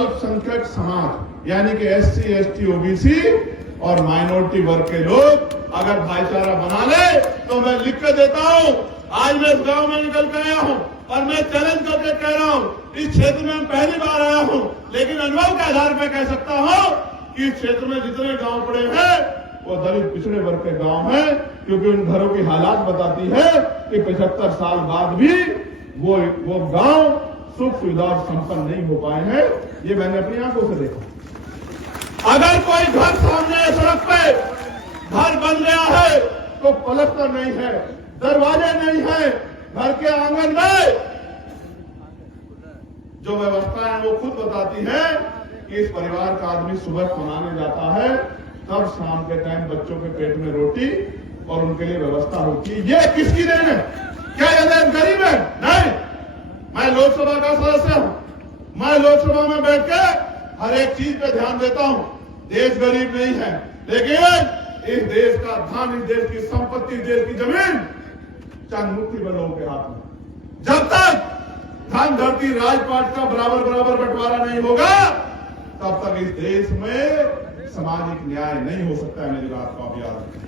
अल्पसंख्यक समाज यानी कि SC, ST, OBC और माइनॉरिटी वर्ग के लोग अगर भाईचारा बना ले तो मैं लिख के देता हूं। आज मैं इस गांव में निकल के आया हूं और मैं चैलेंज करके कह रहा हूं, इस क्षेत्र में पहली बार आया हूं, लेकिन अनुभव के आधार पर कह सकता हूं कि इस क्षेत्र में जितने गांव पड़े हैं वो दलित पिछड़े वर्ग के गांव हैं, क्योंकि उन घरों की हालात बताती है कि 75 साल बाद भी वो गांव सुख सुविधा संपन्न नहीं हो पाए हैं। ये मैंने अपनी आंखों से देखा। अगर कोई घर सामने सड़क पे घर बन गया है तो पलस्तर नहीं है, दरवाजे नहीं है, घर के आंगन में जो व्यवस्था है वो खुद बताती है कि इस परिवार का आदमी सुबह कमाने जाता है, तब शाम के टाइम बच्चों के पेट में रोटी और उनके लिए व्यवस्था होती है। ये किसकी देन है? क्या ये देन गरीब है? नहीं। मैं लोकसभा का सदस्य हूं, मैं लोकसभा में बैठ के हर एक चीज पे ध्यान देता हूं। देश गरीब नहीं है, लेकिन इस देश का धन, इस देश की संपत्ति, इस देश की जमीन चंद मुट्ठी लोगों के हाथ में। जब तक धन धरती राजपाट का बराबर बराबर बंटवारा नहीं होगा तब तक इस देश में सामाजिक न्याय नहीं हो सकता है। मेरी बात को आप याद रखें।